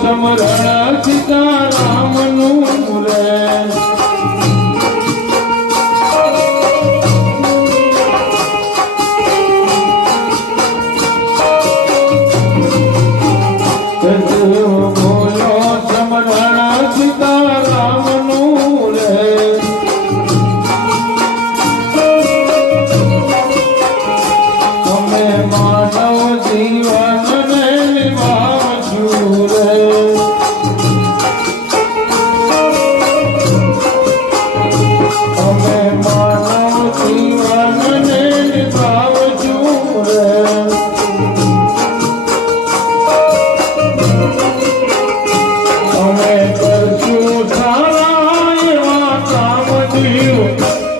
સમરણ સીતારામનું રે બોલો સમરણ સીતારામનું રે તમે માનવ જીવનને નિભાવશું રે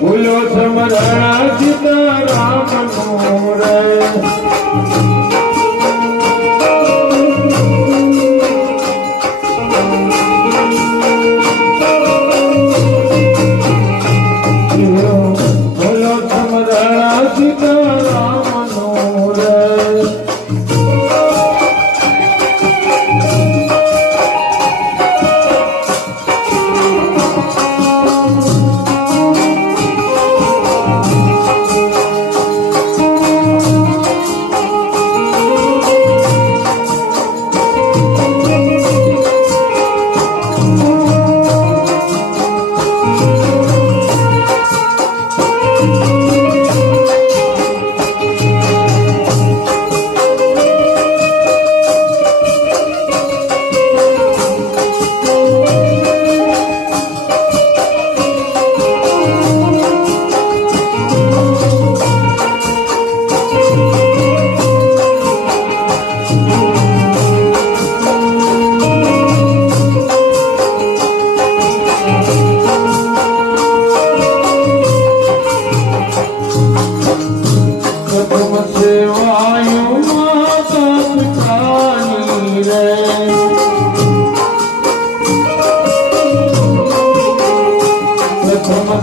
બોલો સમરણ સીતારામનું રે બોલો સમરણ સીતારામનું રે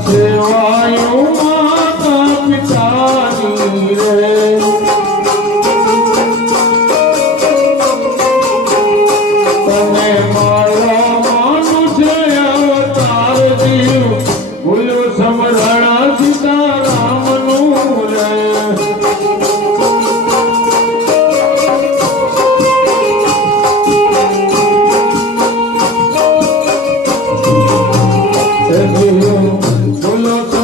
સેવાયો માતા પિતાની રે તમે મારો મનુષ્ય અવતાર જીવ બોલો સમરણ સીતારામનું રે બોલો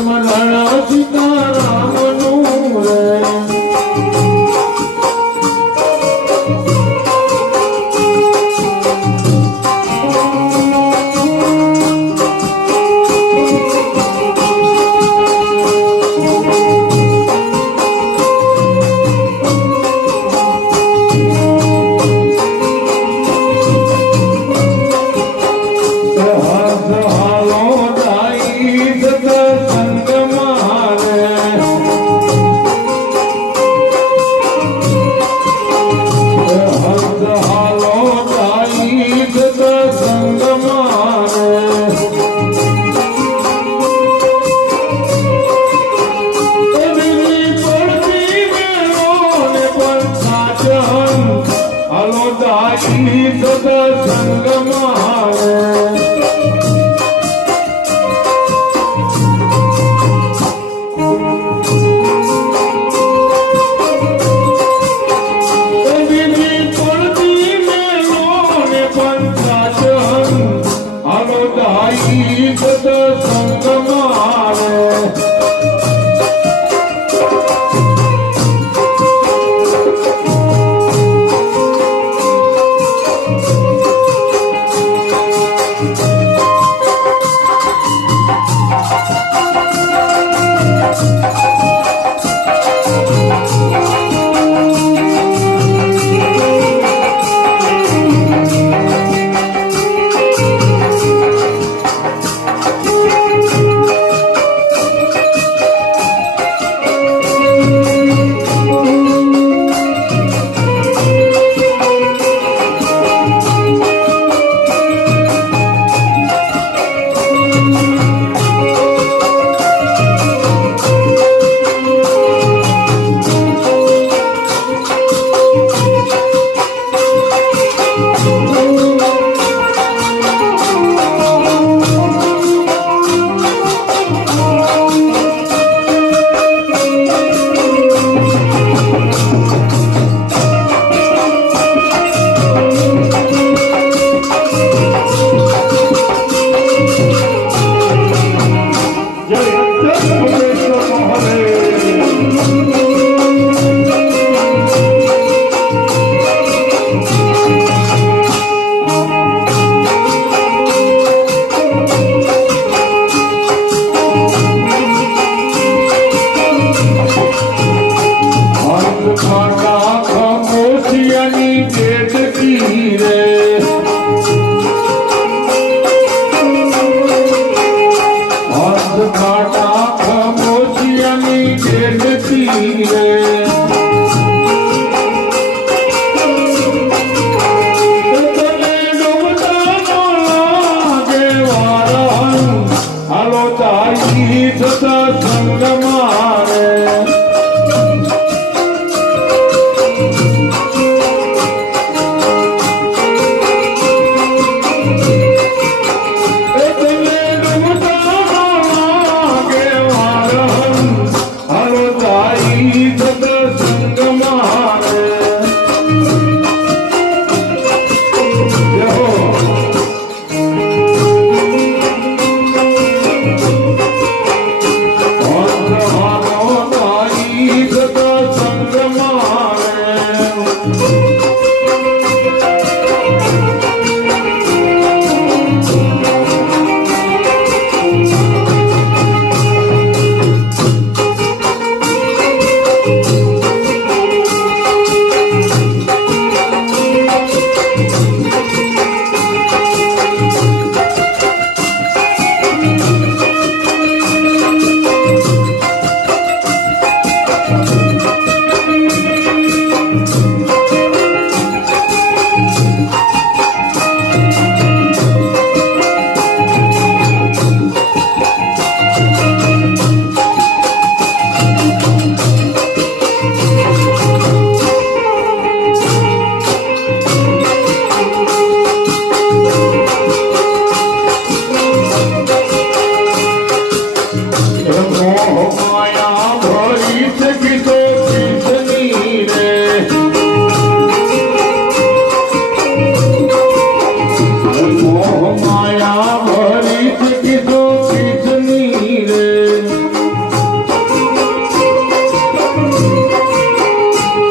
માયા ભરી છે કિસો કિસની રે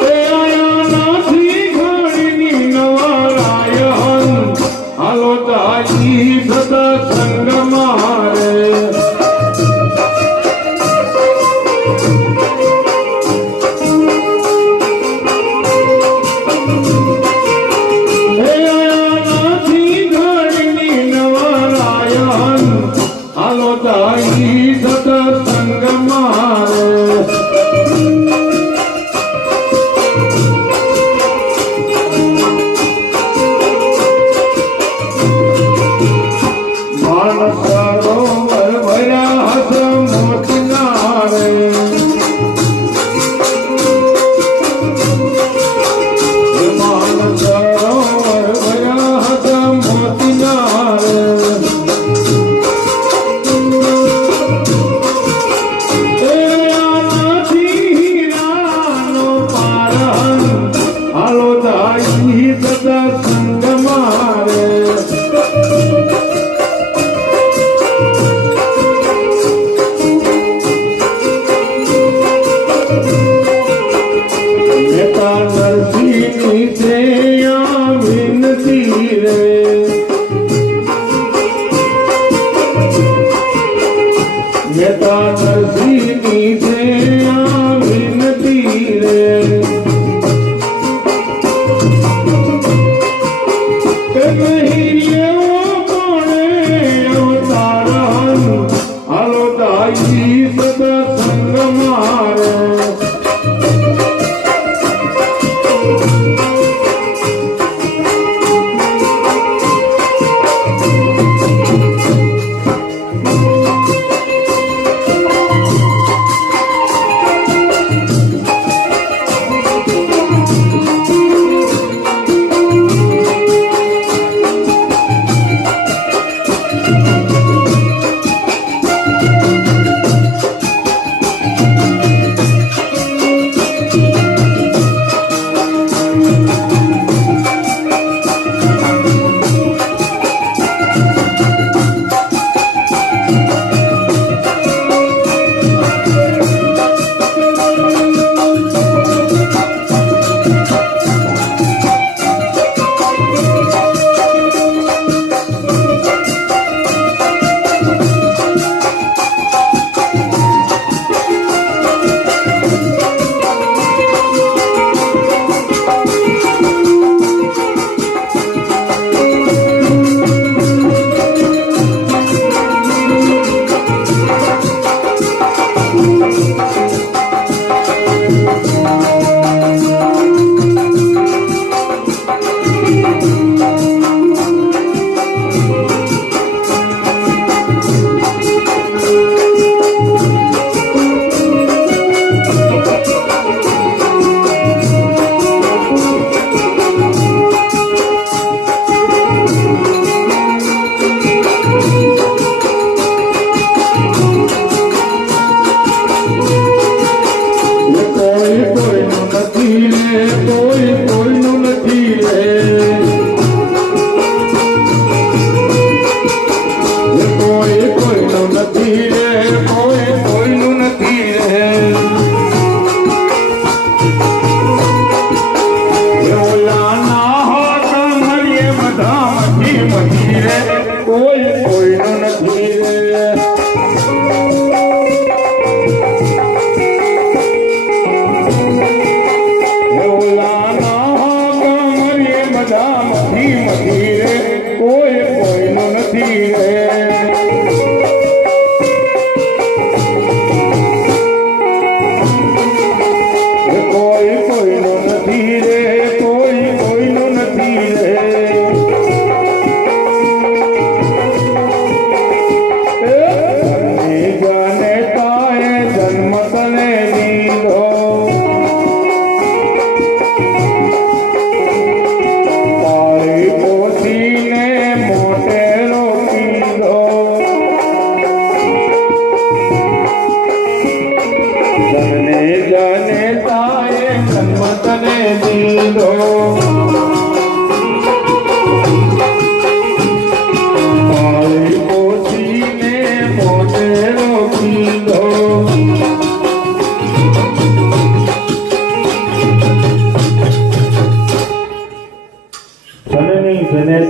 તે આયા નથી ઘડીની નવરાયણ હાલો તાઈ સત્સંગ મારે હે આયા નથી ઘડીની નવરાયણ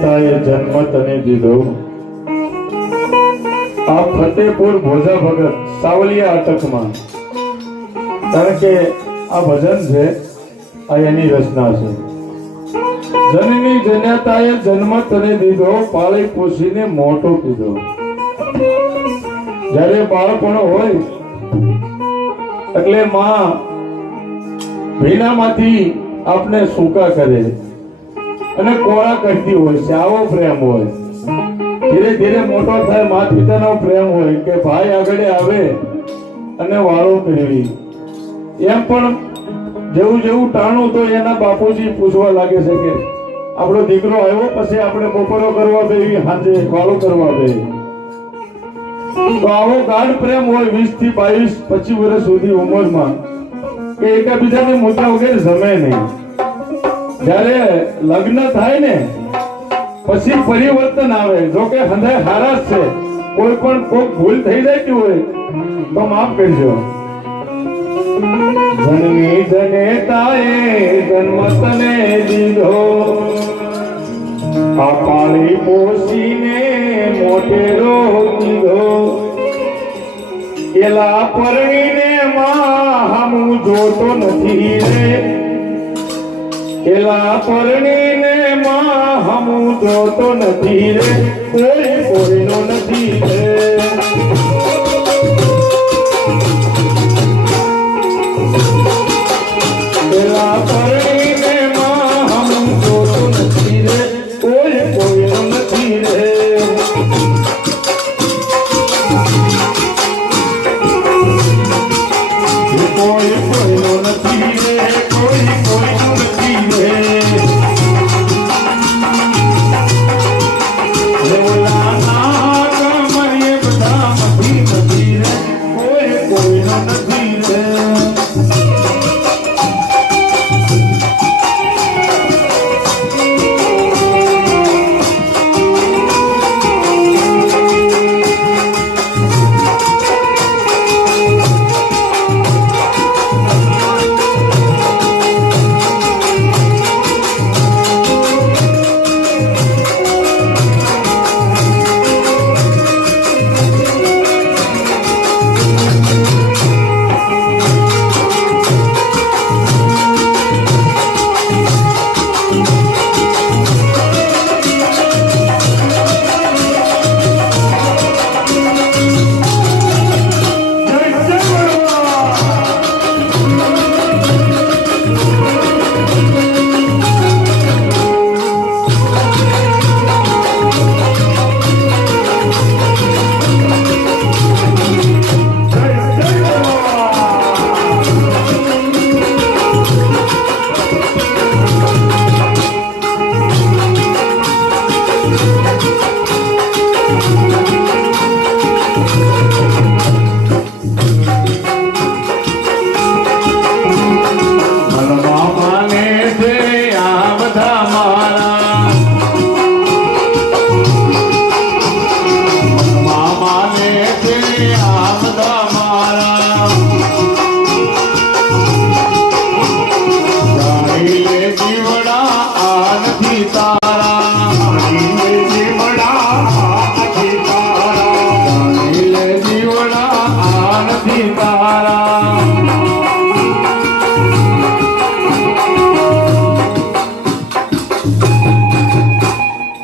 તાએ જન્મ તને દીધો. આ ફતેપુર ભોજા ભગત સાવલિયા અટકમાં, કારણ કે આ ભજન છે, આ એની રચના છે. જનની જન્યતાએ જન્મ તને દીધો, પાળી પોષીને મોટો કીધો. જ્યારે બાળપણ હોય એટલે માં ભીનામાંથી આપને સૂકા કરે અને કોળા કરતી હોય છે. આવો પ્રેમ હોય. ધીરે ધીરે મોટો થાય, માતા પિતાનો પ્રેમ હોય કે ભાઈ આગળ આવે અને વાળો કરવી. એમ પણ જેવું જેવું ટાણું તો એના બાપુજી પૂછવા લાગે છે કે આપણો દીકરો આવ્યો, પછી આપણે બપોરો કરવા બેવી, સાંજે વાળો કરવા બેવી. તો આવો ગાઢ પ્રેમ હોય 20 થી 22 25 વર્ષ સુધી ઉંમરમાં, કે એકબીજાની મુદ્દા વગેરે જમે નહીં. જ્યારે લગ્ન થાય ને પછી પરિવર્તન આવે. જો કે હંધાય હારા જ છે, કોઈ પણ કોઈ ભૂલ થઈ જતી હોય તો માફ કરજો. જન્મી જનેતાએ જન્મ તને દીધો, આ પાળી પોષીને મોટેરો કીધો. એલા પરણીને માં હું જોતો નથી રે, એલા પરણીને માં હું જોતો નથી રે, કોઈ કોઈનો નથી રે. એલા પરણીને માં હું જોતો નથી રે, કોઈ કોઈનો નથી રે. કોઈ કોઈનો નથી રે, કોઈ કોઈનો નથી રે. ઓલા ના કમરીએ બધા મથી નથી રે, કોઈ કોઈનો નથી રે.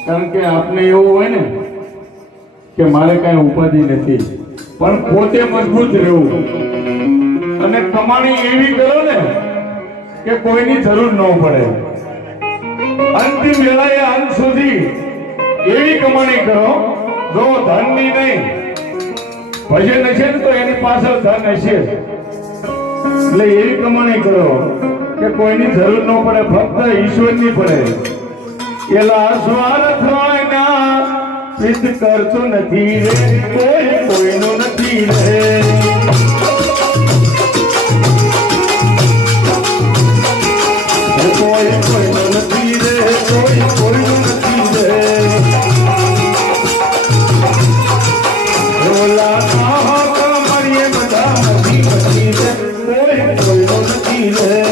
કારણ કે આપને એવું હોય ને કે મારે કઈ ઉપાધિ નથી, પણ પોતે મજબૂત રહેવું અને કમાણી એવી કરો ને કે કોઈની જરૂર ન પડે. અંતિમ વેળાએ અંત સુધી એવી કમાણી કરો, જો ધનની નહીં, ભજન હશે ને તો એની પાછળ ધન હશે, એટલે એવી કમાણી કરો કે કોઈની જરૂર ન પડે, ફક્ત ઈશ્વરની પડે. એલા સ્વાર્થ વાળા પ્રીત કરતો નથી રે, કોઈ કોઈનો નથી રે. કોઈ કોઈનો નથી રે, કોઈ કોઈનો નથી રે. ઓલા કમરીએ બધા નથી નથી રે, કોઈ કોઈનો નથી રે.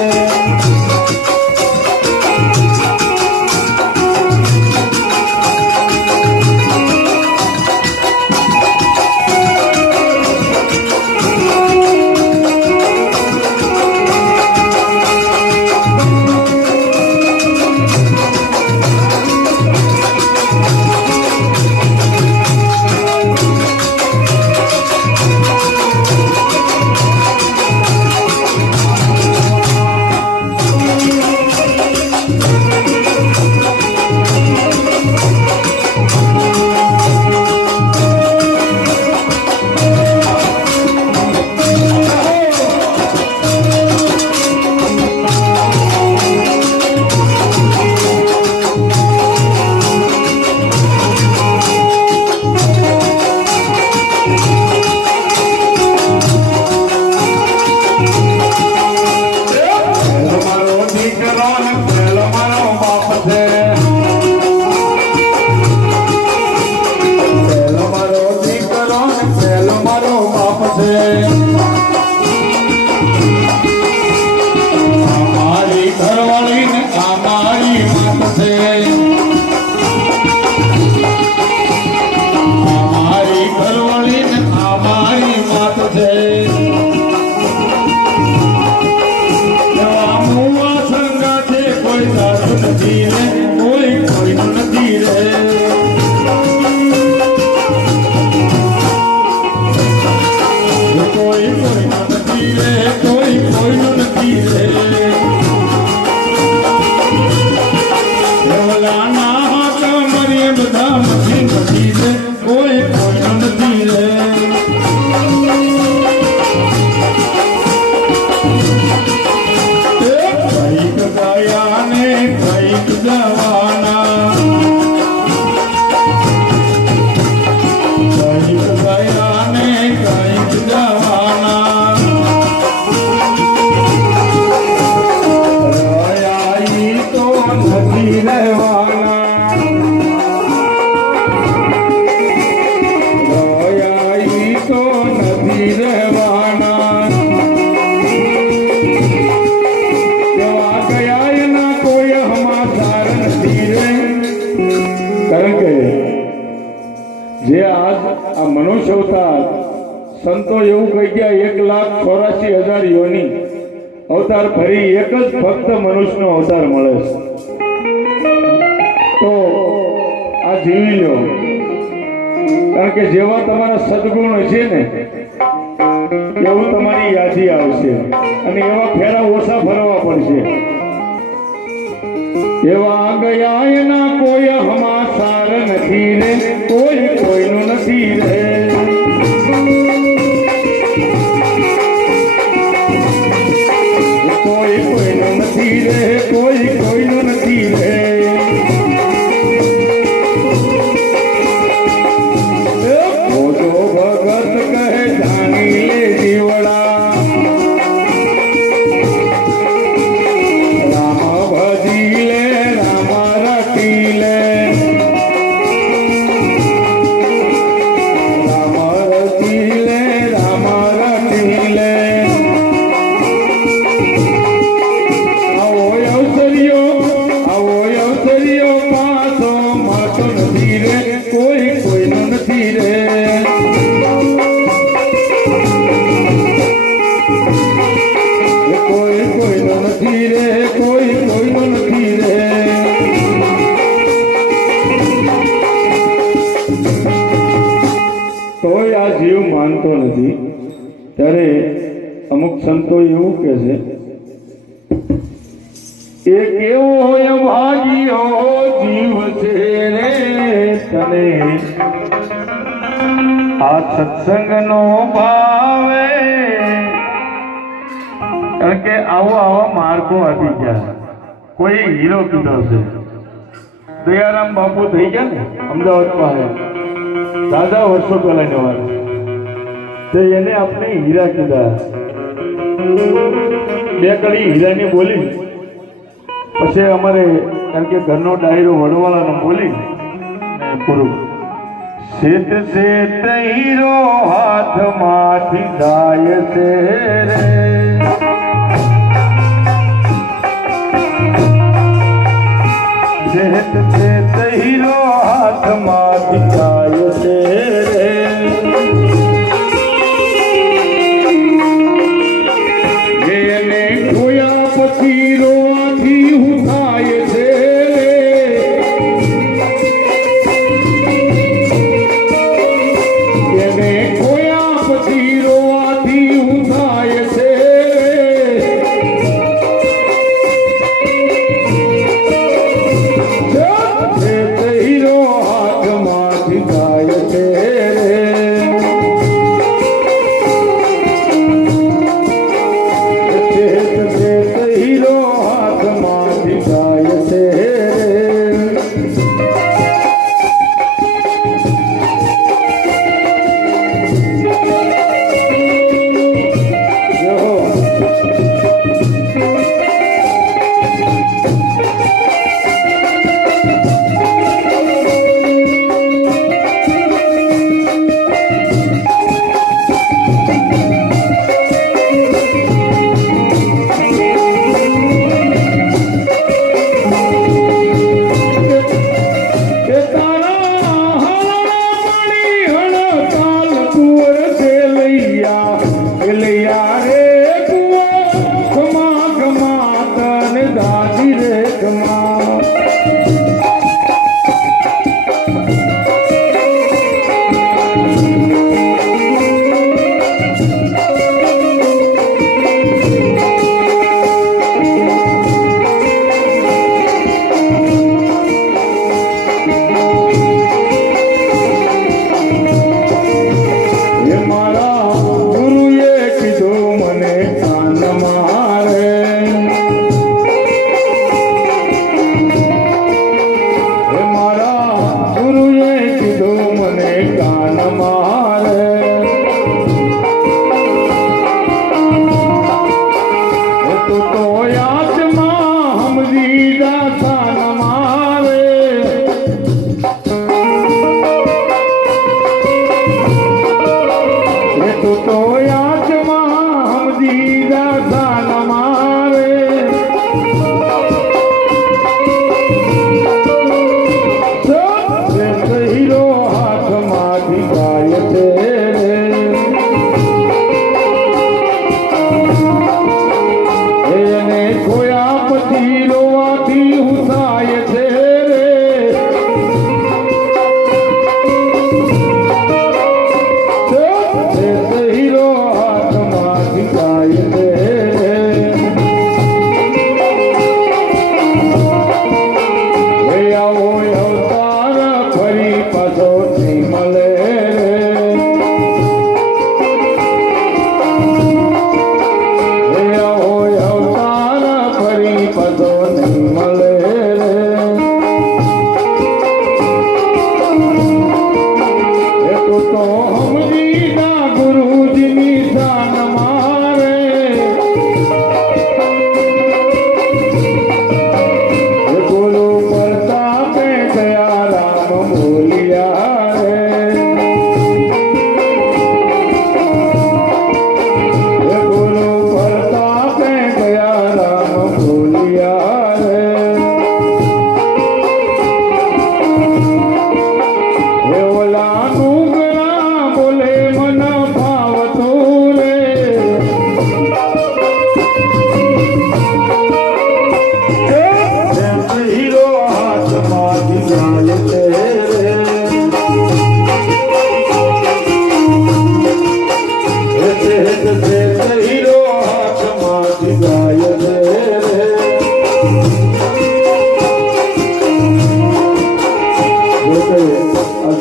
જે આજ આ મનુષ્ય અવતાર સંતો એવું કહી ગયા 1,84,000 યોની અવતાર ફરી એક જ ફક્ત મનુષ્યનો અવતાર મળે છે. તો આ જીવી લો, કારણ કે જેવા તમારા સદગુણ હશે ને એવું તમારી યાદી આવશે અને એવા ફેરા ઓછા ફરવા પડશે. એવા ગયા એના કોઈ હમાસાર નથી રે, કોઈ કોઈનું નથી રે. કોઈ કોઈનું નથી રે, કોઈ કોઈનું નથી રે. ભોજો ભગત કહે જાણી લે જીવડા, રામ ભજી લે રામ રટી લે, રામ રટી લે રામ રટી લે. આવો અવસરીઓ પાછો માતો નથી રે, કોઈ કોઈનું નથી રે. કોઈ કોઈનું નથી રે, કોઈ કોઈનું નથી રે. તોય આ જીવ માનતો નથી. ત્યારે અમુક સંતો એવું કહે છે, એ કેવો ભાગ્યો જીવ છે રે તને આ સત્સંગનો ભાવે. કારણ કે આવા માર્ગો આપી ગયા. કોઈ હીરો કીધો છે, દયારામ બાપુ થઈ ગયા ને અમદાવાદ પાસે, દાદા વર્ષો પહેલાની વાત, તો એને આપણે હીરા કીધા. બે કડી હીરાની બોલી, પછી અમારે કારણ કે ઘરનો ડાયરો વડવાળાનો બોલી પૂરું. શેત શેત હીરો હાથમાંથી જાય છે રે, શેત શેત હીરો હાથમાંથી જાય છે રે. એને ખોયા પછી રોવાથી હું થાય છે. એને ખોયા પછી રોવાથી હું થાય છે. બોલિયા રે હે ગુરુ પ્રતાપે ગયા રામ બોલિયા રે હે ઓલાનું ગળા બોલે મન ભાવતું રે હીરો હાથમાં દિવાલ તેરે હીરો હાથમાં દિવાય રે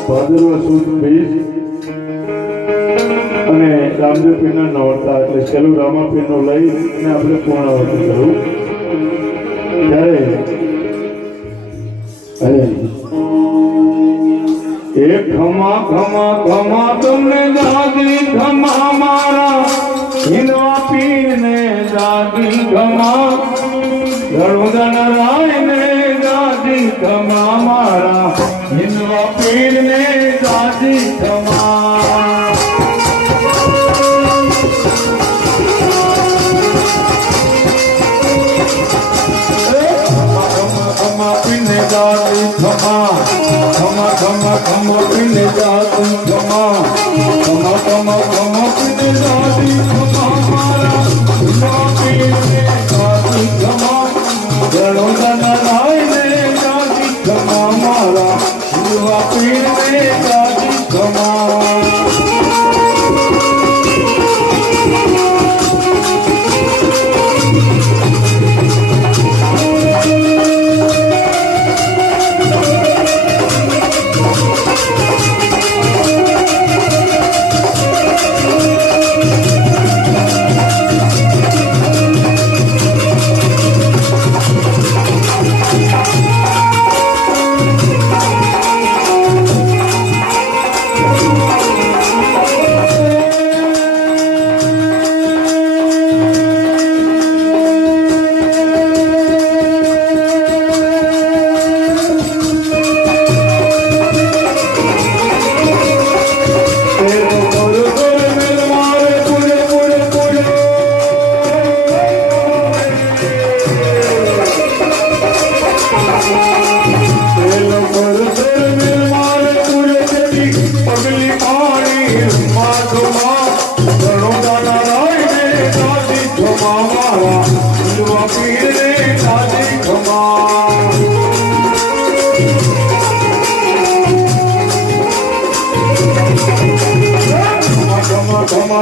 ભાદરવા સુદ 20 અને રામદેવ પીરના નવરતા એટલે છેલ્લું રામાપીરનો લઈ અને આપણે પૂર્ણાવતી કરવું ત્યારે એ ખમા ખમા ખમા તમને દાદી ખમા મારા હિંદવા પીરને દાદી ખમા ધર્મધન રાયને દાદી ખમા મારા હિંદવા પીરને દાદી ખમા પીને દાદી ખમા ખમા ખમા ખમા પીને દાદી ખમા ખમા ખમા ખમા પીને દાદી ખમા મારા હિંદવા પીરને દાદી ખમા ધર્મધન રાયને દાદી ખમા મારા હિંદવા પીરને દાદી ખમા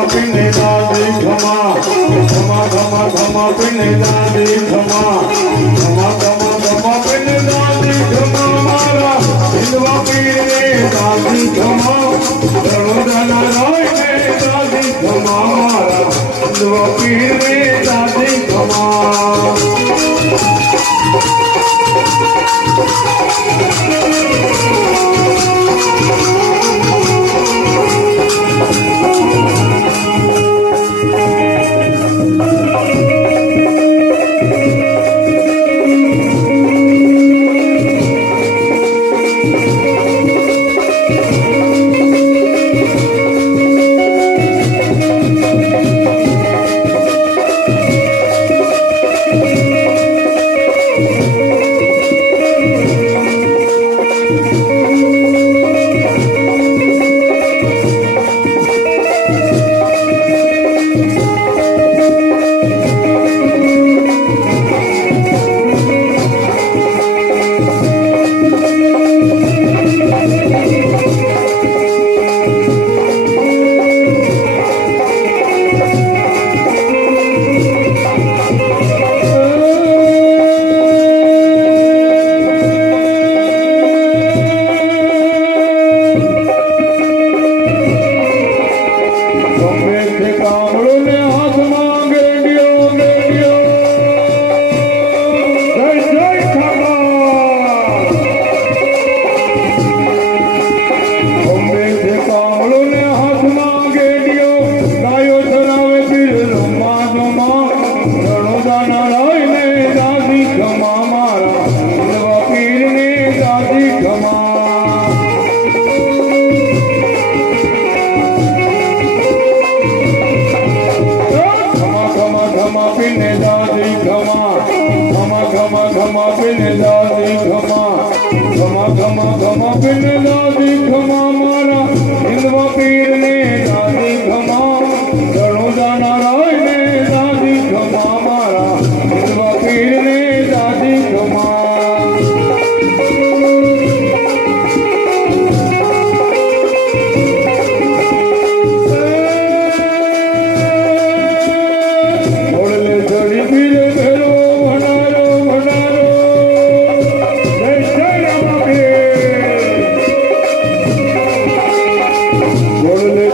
પીને દાદી ખમા ખમા ખમા ખમા પીને દાદી ખમા ખમા ખમા ખમા પીને દાદી ખમા મારા હિંદવા પીરને દાદી ખમા ધર્મધન રાયને દાદી ખમા મારા હિંદવા પીરને દાદી ખમા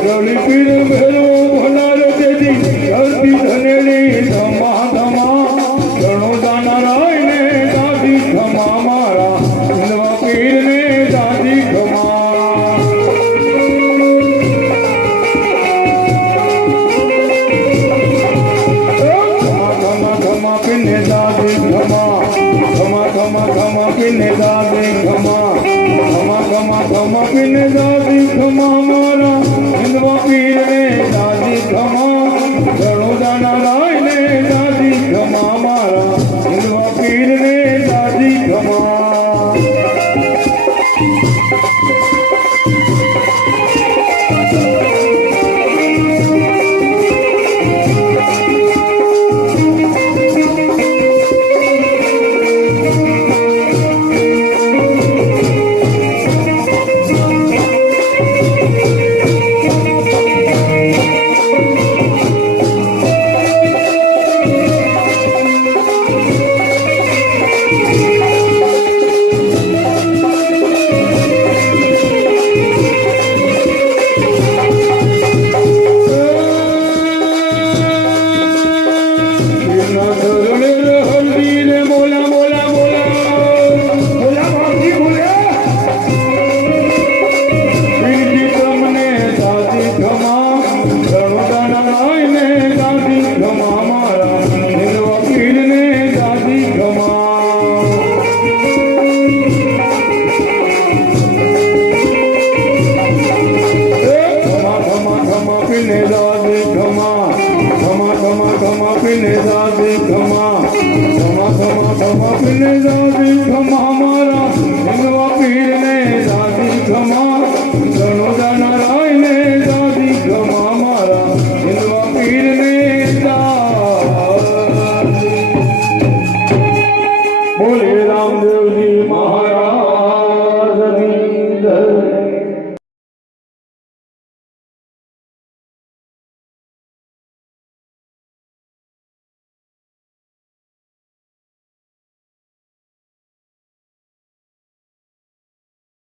ગળી પીર ભેરો ભલાર દેદી ધરતી ધનેલી ધમા ધમા ઘણો દાના રાય ને દાદી ધમા મારા હિંદવા પીર ને દાદી ધમા पिने दादी घमा घमा घमा घमा पिने दादी घमा घमा घमा घमा पिने दादी घमा मारा हिंदवा पीर ने दादी